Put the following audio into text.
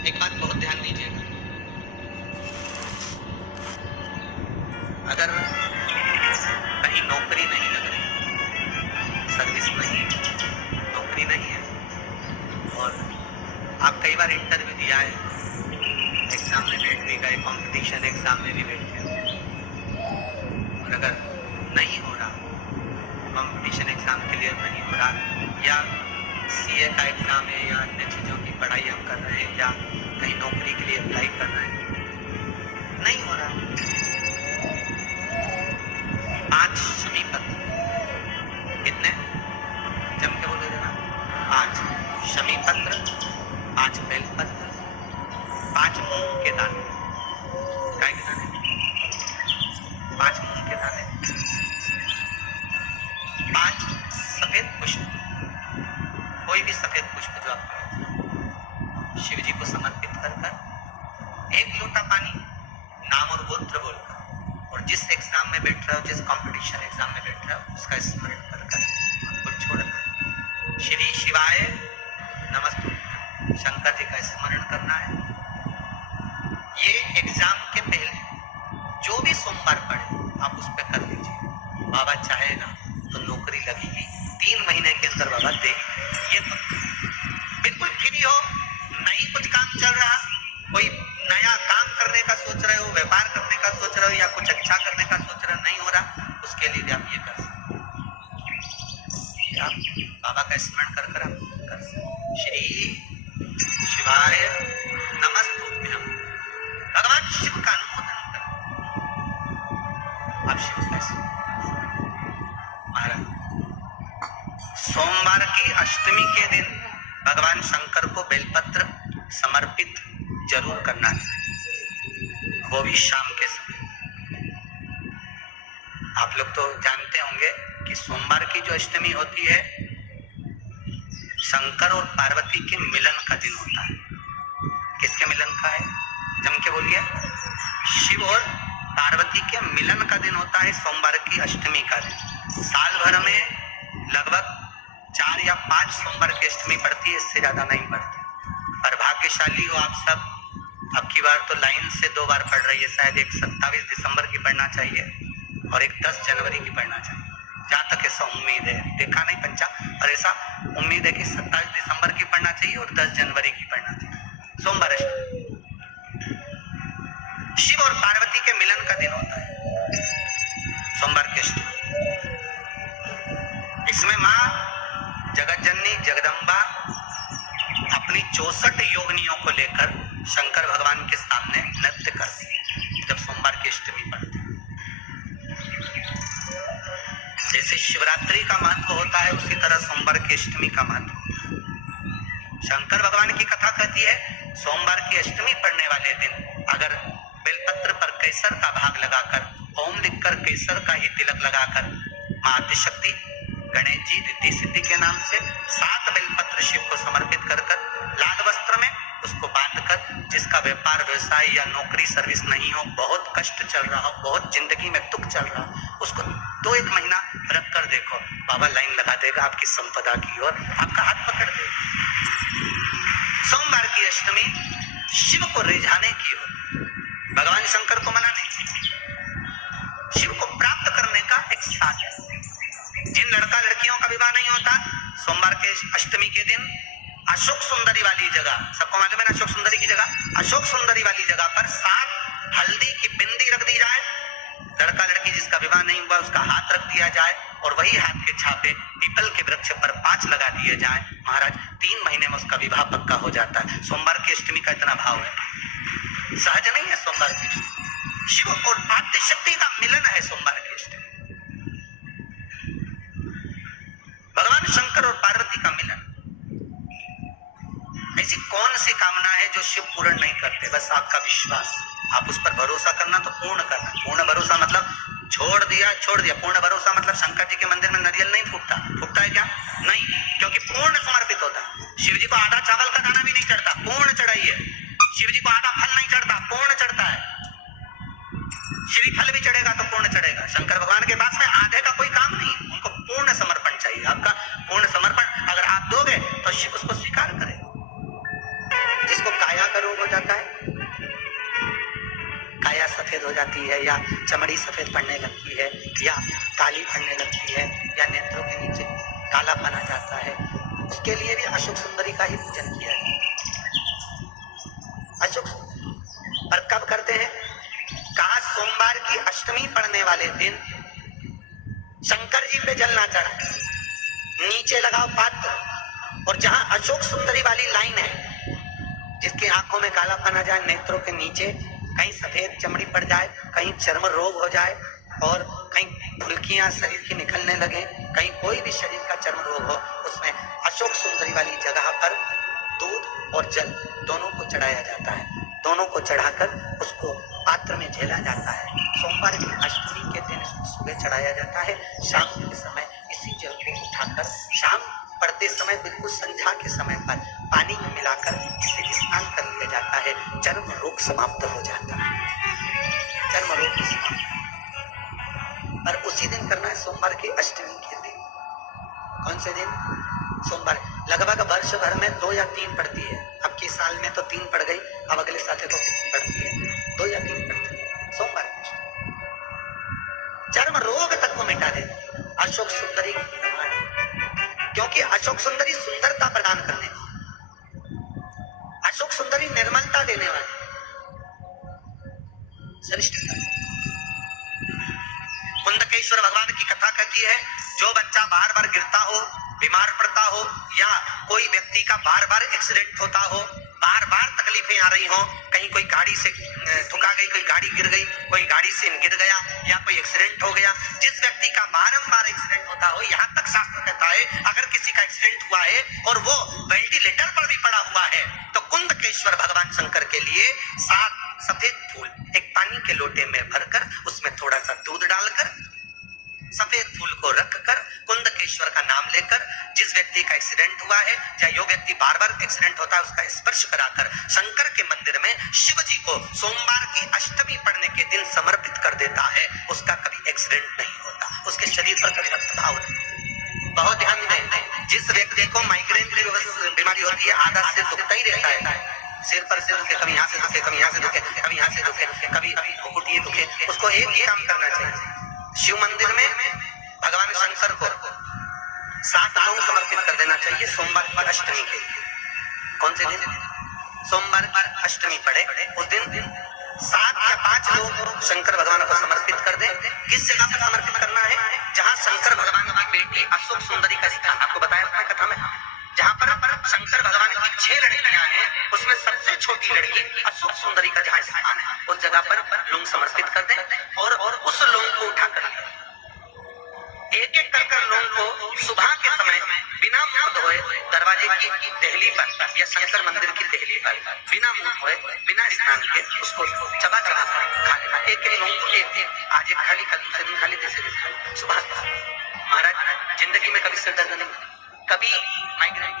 एक बात बहुत ध्यान दीजिएगा, अगर कहीं नौकरी नहीं लग रही, सर्विस नहीं, नौकरी नहीं है, और आप कई बार इंटरव्यू दिया है, एग्जाम में बैठ भी गए, कंपटीशन एग्जाम में भी बैठे, और अगर नहीं हो रहा, कंपटीशन एग्जाम क्लियर नहीं हो रहा, या सीए का एग्जाम है या अन्य चीज़ों की पढ़ाई हम कर रहे हैं, या कहीं नौकरी के लिए अप्लाई कर रहे हैं, नहीं हो रहा, 5 शमी पत्र, कितने जम के बोले देना, 5 शमी पत्र, 5 बेल पत्र, 5 मूंग के दाने, काय के दाने, 5 मूंग के दाने, 5 सफेद पुष्प, कोई भी सफेद पुष्प जो आप शिव जी को समर्पित कर कर 1 लोटा पानी नाम और गोत्र बोलकर, और जिस एग्जाम में बैठ रहे हो, जिस कंपटीशन एग्जाम में बैठ रहे हो, उसका स्मरण कर कर आपको छोड़ना है। श्री शिवाय नमस्तुभ्यं, शंकर जी का स्मरण करना है। ये एग्जाम के पहले जो भी सोमवार पड़े आप उस पर कर लीजिए, बाबा चाहेगा तो नौकरी लगेगी, 3 महीने के अंदर बाबा देगी। ये बिल्कुल फ्री हो, नहीं कुछ काम चल रहा, कोई नया काम करने का सोच रहे हो, व्यापार करने का सोच रहे हो, या कुछ अच्छा करने का सोच रहे हो, नहीं हो रहा, उसके लिए भी आप ये कर सकते हैं, आप बाबा का स्मरण कर कर आप कर सकते। श्री शिवाय नमस्तुभ्यं, भगवान शिव का अनुमोदन करें, आप शिव का स्मरण महाराज। सोमवार की अष्टमी के दिन भगवान शंकर को बेलपत्र समर्पित जरूर करना चाहिए, वो भी शाम के समय। आप लोग तो जानते होंगे कि सोमवार की जो अष्टमी होती है, शंकर और पार्वती के मिलन का दिन होता है। किसके मिलन का है? जम के बोलिए। शिव और पार्वती के मिलन का दिन होता है सोमवार की अष्टमी का दिन। साल भर में लगभग 4 या 5 सोमवार की अष्टमी पड़ती है, इससे ज्यादा नहीं पड़ती। पर भाग्यशाली हो आप सब, अब की बार तो लाइन से 2 बार पढ़ रही है, शायद एक 27 दिसंबर की पढ़ना चाहिए और एक 10 जनवरी की पढ़ना चाहिए, जहाँ तक ऐसा उम्मीद है, देखा नहीं पंचा, और ऐसा उम्मीद है कि 27 दिसंबर की पढ़ना चाहिए और 10 जनवरी की पढ़ना चाहिए। सोमवार अष्टमी शिव और पार्वती के मिलन का दिन होता है, सोमवार की अष्टमी। इसमें माँ जगत जननी जगदम्बा अपनी 64 योगिनियों को लेकर शंकर भगवान के सामने नृत्य करती है जब सोमवार की अष्टमी पड़ती है। जैसे शिवरात्रि का महत्व होता है, उसी तरह सोमवार की अष्टमी का महत्व होता है। शंकर भगवान की कथा कहती है, सोमवार की अष्टमी पड़ने वाले दिन अगर बेलपत्र पर केसर का भाग लगाकर, ओम लिखकर केसर का ही तिलक लगाकर मां आदिशक्ति गणेश जी रिद्धि सिद्धि के नाम से 7 बेलपत्र शिव को समर्पित कर कर लाल वस्त्र में उसको बांधकर, जिसका व्यापार व्यवसाय या नौकरी सर्विस नहीं हो, बहुत कष्ट चल रहा हो, बहुत जिंदगी में दुख चल रहा हो, उसको 2-1 महीना रख कर देखो, बाबा लाइन लगा देगा आपकी संपदा की ओर, आपका हाथ पकड़ देगा। सोमवार की अष्टमी शिव को रिझाने की होती, भगवान शंकर को मनाने की, शिव को प्राप्त करने का एक साधन। जिन लड़का लड़कियों का विवाह नहीं होता, सोमवार के अष्टमी के दिन अशोक सुंदरी वाली जगह, सबको मालूम है ना अशोक सुंदरी की जगह, अशोक सुंदरी वाली जगह पर 7 हल्दी की बिंदी रख दी जाए, लड़का लड़की जिसका विवाह नहीं हुआ उसका हाथ रख दिया जाए, और वही हाथ के छापे पीपल के वृक्ष पर 5 लगा दिए जाए, महाराज 3 महीने में उसका विवाह पक्का हो जाता है। सोमवार की अष्टमी का इतना भाव है, सहज नहीं है सोमवार की अष्टमी। शिव और आदिशक्ति का मिलन है सोमवार की अष्टमी, भगवान शंकर और पार्वती का मिलन। ऐसी कौन सी कामना है जो शिव पूर्ण नहीं करते? बस आपका विश्वास, आप उस पर भरोसा करना तो पूर्ण करना। पूर्ण भरोसा मतलब छोड़ दिया, पूर्ण भरोसा मतलब शंकर जी के मंदिर में नारियल नहीं फूटता, फूटता है क्या? नहीं, क्योंकि पूर्ण समर्पित होता। शिव जी को आधा चावल का दाना भी नहीं चढ़ता, पूर्ण चढ़ाइए। शिव जी को आधा फल नहीं चढ़ता, पूर्ण चढ़ता है। श्रीफल भी चढ़ेगा तो पूर्ण चढ़ेगा। शंकर भगवान के पास में आधे का कोई काम नहीं, उनको पूर्ण समर्पण चाहिए। आपका पूर्ण समर्पण अगर आप दोगे तो शिव उसको स्वीकार करेगा। जिसको काया का रोग हो जाता है, काया सफेद हो जाती है, या चमड़ी सफेद पड़ने लगती है, या काली पड़ने लगती है, या नेत्रों के नीचे कालापन आ जाता है, उसके लिए भी अशोक सुंदरी का ही पूजन किया जाता है। अशोक और कब करते हैं? कहा सोमवार की अष्टमी पड़ने वाले दिन शंकर जी पे जल ना चढ़ाए, नीचे लगाओ पात्र, और जहां अशोक सुंदरी वाली लाइन है, जिसकी आंखों में कालापन आ जाए, नेत्रों के नीचे कहीं सफेद चमड़ी पड़ जाए, कहीं चर्म रोग हो जाए, और कहीं फुल्कियां शरीर की निकलने लगे, कहीं कोई भी शरीर का चर्म रोग हो, उसमें अशोक सुंदरी वाली जगह पर दूध और जल दोनों को चढ़ाया जाता है। दोनों को चढ़ाकर उसको पात्र में झेला जाता है। सोमवार की अष्टमी के दिन सुबह चढ़ाया जाता है, शाम के समय इसी जल को उठाकर शाम पड़ते समय बिल्कुल संध्या के समय पर पानी में मिलाकर इसे स्नान कर लिया जाता है। चर्म रोग समाप्त हो जाता है, चर्म रोग समाप्त। और उसी दिन करना है, सोमवार की अष्टमी के दिन। कौन से दिन? सोमवार। लगभग वर्ष भर में 2 या 3 पड़ती है। अब के साल में तो 3 पड़ गई, अब अगले साल तो कितनी पड़ती है? 2 या 3 पड़ती है सोमवार की। चर्म रोग तक को मिटा देती है अशोक सुंदरी की प्रमाण, क्योंकि अशोक सुंदरी सुंदरता प्रदान करने वाली, अशोक सुंदरी निर्मलता देने वाली, श्रेष्ठता। कुंदकेश्वर भगवान की कथा कहती है, जो बच्चा बार बार गिरता हो, बीमार पड़ता हो, या कोई व्यक्ति का बार बार एक्सीडेंट होता हो, बार बार तकलीफें आ रही हो, कहीं कोई गाड़ी से ठुका गई, कोई गाड़ी गिर गई, कोई गाड़ी से गिर गया, या कोई एक्सीडेंट हो गया, जिस व्यक्ति का बारंबार एक्सीडेंट होता हो, यहाँ तक शास्त्र कहता है अगर किसी का एक्सीडेंट हुआ है और वो वेंटिलेटर पर भी पड़ा हुआ है, तो कुंदकेश्वर भगवान शंकर के लिए 7 सफेद फूल एक पानी के लोटे में भरकर उसमें थोड़ा सा दूध डालकर सफेद फूल को रखकर कुंदकेश्वर का नाम लेकर, जिस व्यक्ति का एक्सीडेंट हुआ है या जो व्यक्ति बार बार एक्सीडेंट होता है उसका स्पर्श कराकर शंकर के मंदिर में शिव जी को सोमवार की अष्टमी पड़ने के दिन समर्पित कर देता है, उसका कभी एक्सीडेंट नहीं होता, उसके शरीर पर कभी रक्तभाव नहीं। बहुत ध्यान दें, जिस व्यक्ति को माइग्रेन बीमारी होती है, आधा सिर दुखता ही रहता है, सिर पर से दुखे, कभी यहाँ से दुखे, कभी यहाँ से दुखे, कभी यहाँ से दुखे, कभी घुटने दुखे, उसको एक ही काम करना चाहिए, शिव मंदिर में भगवान शंकर को 7 लौंग समर्पित कर देना चाहिए सोमवार की अष्टमी के लिए। कौन से दिन? सोमवार की अष्टमी पड़े उस दिन 7 या 5 लोग शंकर भगवान को समर्पित कर दे। किस जगह पर समर्पित करना है? जहाँ शंकर भगवान की बेटी अशोक सुंदरी का स्थान, आपको बताया था कथा में, जहाँ पर शंकर भगवान की 6 लड़कियां हैं, उसमें सबसे छोटी लड़की अशोक सुंदरी का जहाँ स्थान है, उस जगह पर लौंग समर्पित कर दें और उस लौंग को उठा कर एक एक कर लौंग को सुबह के समय बिना मुंह धोए दरवाजे की देहली पर या शंकर मंदिर की देहली पर बिना मुंह धोए बिना स्नान के उसको चबा चबा खा लेना। एक एक लौंग को एक आज एक खाली, कल दूसरे दिन खाली, तीसरे दिन खाली। सुबह महाराज जिंदगी में कभी सिर दर्द नहीं, कभी माइग्रेन